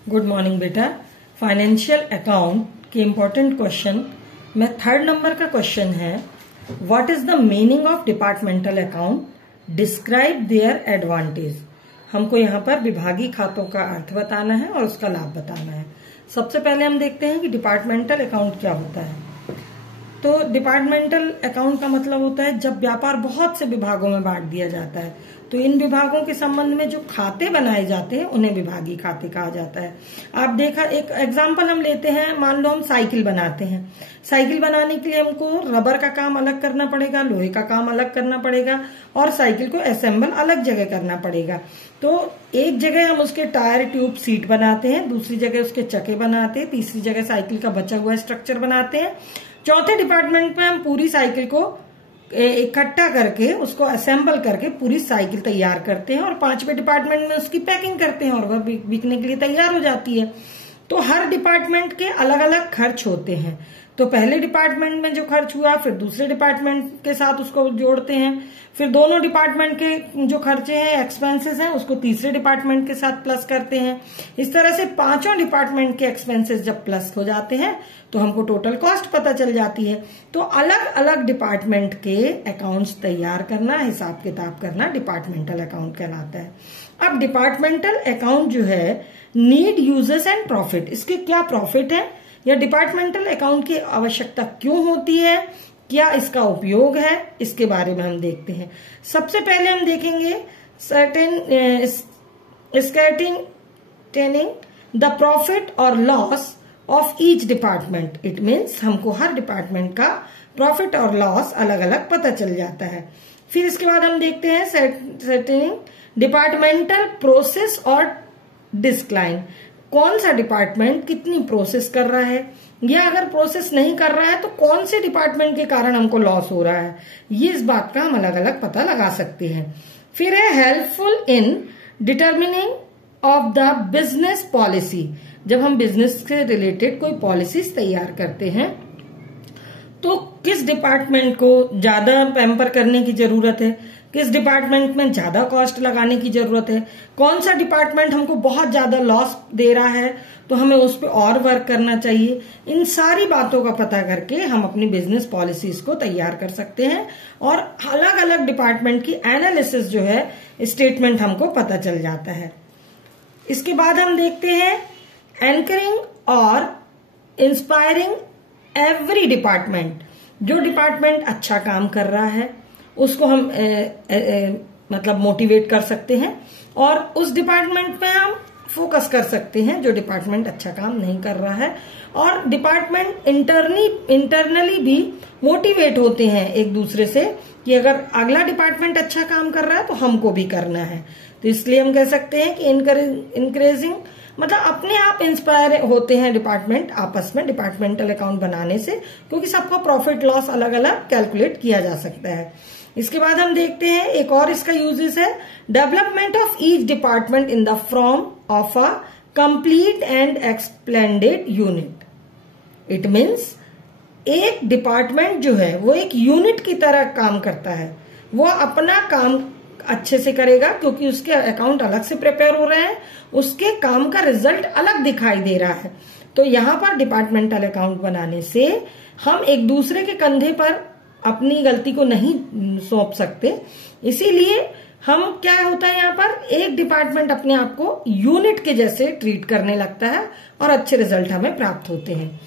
Good morning बेटा। Financial account के important question में 3rd नंबर का क्वेश्चन है, what is the meaning of departmental account, describe their advantage. हमको यहाँ पर विभागीय खातों का अर्थ बताना है और उसका लाभ बताना है। सबसे पहले हम देखते हैं कि डिपार्टमेंटल अकाउंट क्या होता है। तो डिपार्टमेंटल अकाउंट का मतलब होता है जब व्यापार बहुत से विभागों में बांट दिया जाता है, तो इन विभागों के संबंध में जो खाते बनाए जाते हैं उन्हें विभागीय खाते कहा जाता है। आप देखा, एक एग्जांपल हम लेते हैं, मान लो हम साइकिल बनाते हैं। साइकिल बनाने के लिए हमको रबर का काम अलग करना पड़ेगा, लोहे का काम अलग करना पड़ेगा और साइकिल को असेंबल अलग जगह करना पड़ेगा। तो एक जगह हम उसके टायर, ट्यूब, सीट बनाते हैं, दूसरी जगह उसके चक्के बनाते हैं, तीसरी जगह साइकिल का बचा हुआ स्ट्रक्चर बनाते हैं, चौथे डिपार्टमेंट में हम पूरी साइकिल को इकट्ठा करके उसको असेंबल करके पूरी साइकिल तैयार करते हैं और 5वें डिपार्टमेंट में उसकी पैकिंग करते हैं और वह बिकने के लिए तैयार हो जाती है। तो हर डिपार्टमेंट के अलग अलग खर्च होते हैं। तो पहले डिपार्टमेंट में जो खर्च हुआ, फिर दूसरे डिपार्टमेंट के साथ उसको जोड़ते हैं, फिर दोनों डिपार्टमेंट के जो खर्चे हैं, एक्सपेंसेस हैं, उसको तीसरे डिपार्टमेंट के साथ प्लस करते हैं। इस तरह से पांचों डिपार्टमेंट के एक्सपेंसेस जब प्लस हो जाते हैं तो हमको टोटल कॉस्ट पता चल जाती है। तो अलग अलग डिपार्टमेंट के अकाउंट्स तैयार करना, हिसाब किताब करना डिपार्टमेंटल अकाउंट कहलाता है। अब डिपार्टमेंटल अकाउंट जो है, नीड, यूजेस एंड प्रॉफिट, इसके क्या प्रॉफिट है या डिपार्टमेंटल अकाउंट की आवश्यकता क्यों होती है, क्या इसका उपयोग है, इसके बारे में हम देखते हैं। सबसे पहले हम देखेंगे स्टेटिंग द प्रॉफिट और loss of each department. It means हमको हर डिपार्टमेंट का प्रॉफिट और लॉस अलग अलग पता चल जाता है। फिर इसके बाद हम देखते हैं सेटिंग डिपार्टमेंटल प्रोसेस और डिस्क्लाइन। कौन सा डिपार्टमेंट कितनी प्रोसेस कर रहा है, या अगर प्रोसेस नहीं कर रहा है तो कौन से डिपार्टमेंट के कारण हमको लॉस हो रहा है, ये इस बात का हम अलग अलग पता लगा सकते हैं। फिर है helpful in determining of the business policy. जब हम बिजनेस से रिलेटेड कोई पॉलिसीज तैयार करते हैं तो किस डिपार्टमेंट को ज्यादा पैम्पर करने की जरूरत है, किस डिपार्टमेंट में ज्यादा कॉस्ट लगाने की जरूरत है, कौन सा डिपार्टमेंट हमको बहुत ज्यादा लॉस दे रहा है तो हमें उस पर और वर्क करना चाहिए। इन सारी बातों का पता करके हम अपनी बिजनेस पॉलिसीज को तैयार कर सकते हैं और अलग अलग डिपार्टमेंट की एनालिसिस जो है, स्टेटमेंट हमको पता चल जाता है। इसके बाद हम देखते हैं एंकरिंग और इंस्पायरिंग एवरी डिपार्टमेंट। जो डिपार्टमेंट अच्छा काम कर रहा है उसको हम मतलब मोटिवेट कर सकते हैं और उस डिपार्टमेंट में हम फोकस कर सकते हैं जो डिपार्टमेंट अच्छा काम नहीं कर रहा है। और डिपार्टमेंट इंटरनली भी मोटिवेट होते हैं एक दूसरे से कि अगर अगला डिपार्टमेंट अच्छा काम कर रहा है तो हमको भी करना है। तो इसलिए हम कह सकते हैं कि इनकरेजिंग मतलब अपने आप इंस्पायर होते हैं डिपार्टमेंट आपस में डिपार्टमेंटल अकाउंट बनाने से, क्योंकि सबका प्रॉफिट लॉस अलग अलग कैलकुलेट किया जा सकता है। इसके बाद हम देखते हैं एक और इसका यूजेस है, development of each department in the form of a complete and expanded unit. It means एक डिपार्टमेंट जो है वो एक यूनिट की तरह काम करता है, वो अपना काम अच्छे से करेगा क्योंकि उसके अकाउंट अलग से प्रिपेयर हो रहे हैं, उसके काम का रिजल्ट अलग दिखाई दे रहा है। तो यहाँ पर डिपार्टमेंटल अकाउंट बनाने से हम एक दूसरे के कंधे पर अपनी गलती को नहीं सौंप सकते। इसीलिए हम क्या होता है, यहाँ पर एक डिपार्टमेंट अपने आप को यूनिट के जैसे ट्रीट करने लगता है और अच्छे रिजल्ट हमें प्राप्त होते हैं।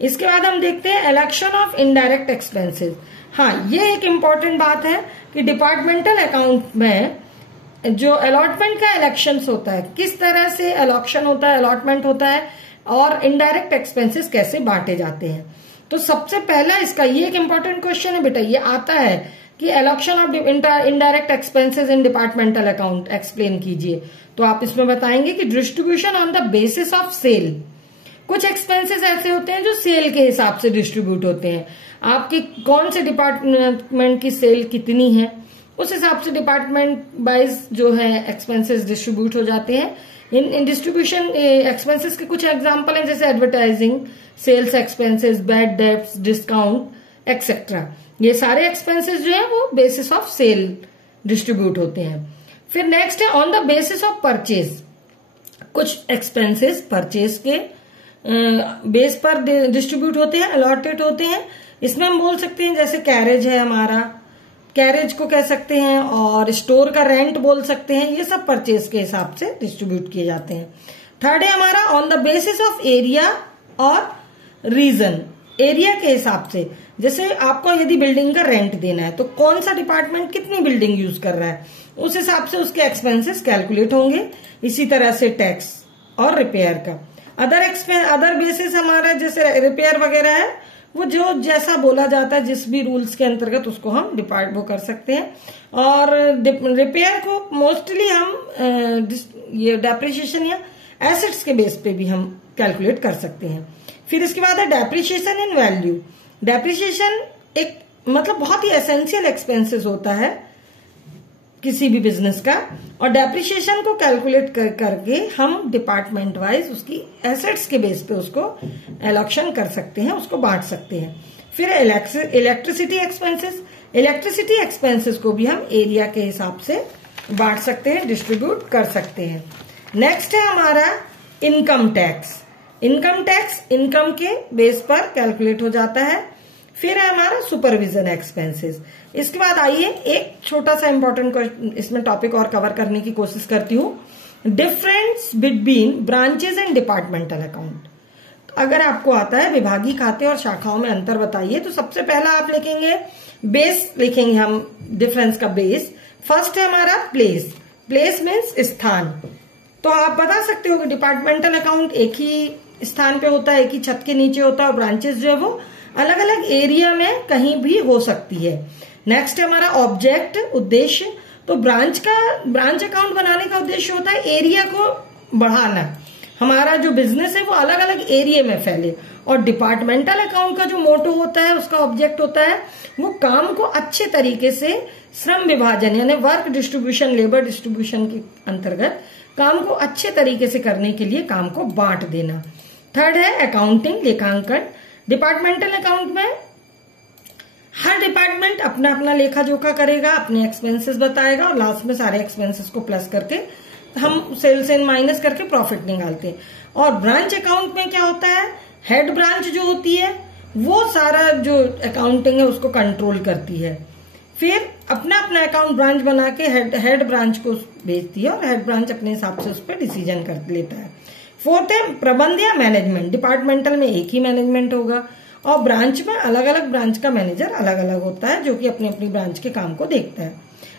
इसके बाद हम देखते हैं इलेक्शन ऑफ इनडायरेक्ट एक्सपेंसेस। हाँ, ये एक इम्पॉर्टेंट बात है कि डिपार्टमेंटल अकाउंट में जो अलॉटमेंट का इलेक्शंस होता है, किस तरह से अलॉक्शन होता है, अलॉटमेंट होता है और इनडायरेक्ट एक्सपेंसेस कैसे बांटे जाते हैं। तो सबसे पहला इसका ये एक इम्पॉर्टेंट क्वेश्चन है बेटा, ये आता है कि allocation of indirect expenses in departmental account explain कीजिए। तो आप इसमें बताएंगे कि distribution on the basis of sale. कुछ एक्सपेंसेस ऐसे होते हैं जो सेल के हिसाब से डिस्ट्रीब्यूट होते हैं। आपकी कौन से डिपार्टमेंट की सेल कितनी है, उस हिसाब से डिपार्टमेंट वाइज जो है एक्सपेंसेस डिस्ट्रीब्यूट हो जाते हैं। इन डिस्ट्रीब्यूशन एक्सपेंसेस के कुछ एग्जांपल हैं, जैसे advertising, sales expenses, bad debts, discount etcetera. ये सारे एक्सपेंसेस जो है वो बेसिस ऑफ सेल डिस्ट्रीब्यूट होते हैं। फिर नेक्स्ट है on the basis of purchase. कुछ एक्सपेंसेस परचेज के बेस पर डिस्ट्रीब्यूट होते हैं, अलॉटेड होते हैं। इसमें हम बोल सकते हैं जैसे कैरेज है हमारा, कैरेज को कह सकते हैं, और स्टोर का रेंट बोल सकते हैं। ये सब परचेज के हिसाब से डिस्ट्रीब्यूट किए जाते हैं। थर्ड है हमारा on the basis of area और रीजन। एरिया के हिसाब से, जैसे आपको यदि बिल्डिंग का रेंट देना है तो कौन सा डिपार्टमेंट कितनी बिल्डिंग यूज कर रहा है, उस हिसाब से उसके एक्सपेंसेस कैलकुलेट होंगे। इसी तरह से टैक्स और रिपेयर का अदर बेसिस हमारा जैसे रिपेयर वगैरह है, वो जो जैसा बोला जाता है जिस भी रूल्स के अंतर्गत उसको हम वो कर सकते हैं। और रिपेयर को मोस्टली हम ये डेप्रिसिएशन या एसेट्स के बेस पे भी हम कैलकुलेट कर सकते हैं। फिर इसके बाद है डेप्रिसिएशन इन वैल्यू। डेप्रिसिएशन एक मतलब बहुत ही एसेंशियल एक्सपेंसेस होता है किसी भी बिजनेस का, और डेप्रिसिएशन को कैलकुलेट करके हम डिपार्टमेंट वाइज उसकी एसेट्स के बेस पे उसको एलोकेशन कर सकते हैं, उसको बांट सकते हैं। फिर इलेक्ट्रिसिटी एक्सपेंसेस। इलेक्ट्रिसिटी एक्सपेंसेस को भी हम एरिया के हिसाब से बांट सकते हैं, डिस्ट्रीब्यूट कर सकते हैं। नेक्स्ट है हमारा income tax. Income tax income के बेस पर कैलकुलेट हो जाता है। फिर है हमारा सुपरविजन एक्सपेंसेस। इसके बाद आइए एक छोटा सा इंपॉर्टेंट इसमें टॉपिक और कवर करने की कोशिश करती हूँ, difference between branches and departmental account. अगर आपको आता है विभागीय खाते और शाखाओं में अंतर बताइए, तो सबसे पहला आप लिखेंगे बेस, लिखेंगे हम डिफरेंस का बेस। फर्स्ट है हमारा प्लेस। प्लेस मीन्स स्थान। तो आप बता सकते हो कि डिपार्टमेंटल अकाउंट एक ही स्थान पे होता है, एक ही छत के नीचे होता है, और ब्रांचेस जो है वो अलग अलग एरिया में कहीं भी हो सकती है। नेक्स्ट है हमारा ऑब्जेक्ट, उद्देश्य। तो ब्रांच अकाउंट बनाने का उद्देश्य होता है एरिया को बढ़ाना, हमारा जो बिजनेस है वो अलग अलग एरिया में फैले। और डिपार्टमेंटल अकाउंट का जो मोटो होता है, उसका ऑब्जेक्ट होता है वो काम को अच्छे तरीके से श्रम विभाजन यानी वर्क डिस्ट्रीब्यूशन, लेबर डिस्ट्रीब्यूशन के अंतर्गत काम को अच्छे तरीके से करने के लिए काम को बांट देना। थर्ड है अकाउंटिंग, लेखांकन। डिपार्टमेंटल अकाउंट में हर डिपार्टमेंट अपना अपना लेखा जोखा करेगा, अपने एक्सपेंसेस बताएगा, और लास्ट में सारे एक्सपेंसेस को प्लस करके हम सेल्स एंड माइनस करके प्रॉफिट निकालते हैं। और ब्रांच अकाउंट में क्या होता है, हेड ब्रांच जो होती है वो सारा जो अकाउंटिंग है उसको कंट्रोल करती है। फिर अपना अपना अकाउंट ब्रांच बना के हेड ब्रांच को भेजती है, और हेड ब्रांच अपने हिसाब से उस पर डिसीजन कर लेता है। फोर्थ है प्रबंध या मैनेजमेंट। डिपार्टमेंटल में एक ही मैनेजमेंट होगा, और ब्रांच में अलग अलग ब्रांच का मैनेजर अलग अलग होता है, जो कि अपनी अपनी ब्रांच के काम को देखता है।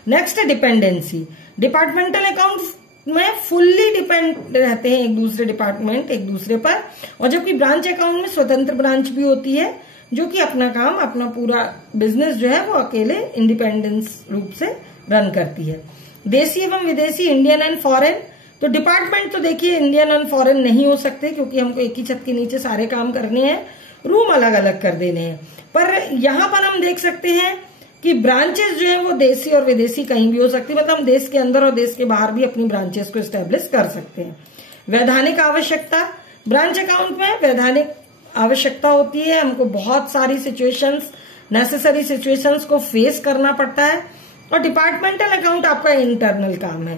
नेक्स्ट है डिपेंडेंसी। डिपार्टमेंटल अकाउंट में फुल्ली डिपेंड रहते हैं एक दूसरे डिपार्टमेंट एक दूसरे पर, और जबकि ब्रांच अकाउंट में स्वतंत्र ब्रांच भी होती है जो कि अपना काम, अपना पूरा बिजनेस जो है वो अकेले इंडिपेंडेंस रूप से रन करती है। देशी एवं विदेशी, इंडियन एंड फॉरेन। तो डिपार्टमेंट तो देखिए इंडियन एंड फॉरेन नहीं हो सकते, क्योंकि हमको एक ही छत के नीचे सारे काम करने हैं, रूम अलग अलग कर देने हैं। पर यहाँ पर हम देख सकते हैं कि ब्रांचेस जो है वो देशी और विदेशी कहीं भी हो सकती है, मतलब हम देश के अंदर और देश के बाहर भी अपनी ब्रांचेस को एस्टेब्लिश कर सकते हैं। वैधानिक आवश्यकता। ब्रांच अकाउंट में वैधानिक आवश्यकता होती है, हमको बहुत सारी सिचुएशंस, नेसेसरी सिचुएशंस को फेस करना पड़ता है। और डिपार्टमेंटल अकाउंट आपका इंटरनल काम है,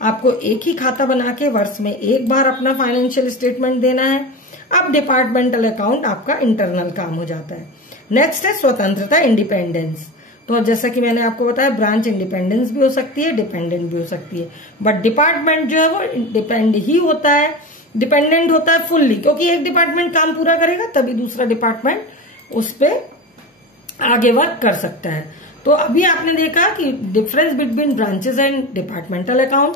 आपको एक ही खाता बना के वर्ष में एक बार अपना फाइनेंशियल स्टेटमेंट देना है। अब डिपार्टमेंटल अकाउंट आपका इंटरनल काम हो जाता है। नेक्स्ट है स्वतंत्रता, इंडिपेंडेंस। तो जैसा कि मैंने आपको बताया ब्रांच इंडिपेंडेंस भी हो सकती है, डिपेंडेंट भी हो सकती है, बट डिपार्टमेंट जो है वो डिपेंड ही होता है, डिपेंडेंट होता है फुल्ली, क्योंकि एक डिपार्टमेंट काम पूरा करेगा तभी दूसरा डिपार्टमेंट उस पर आगे वर्क कर सकता है। तो अभी आपने देखा कि difference between branches and departmental account.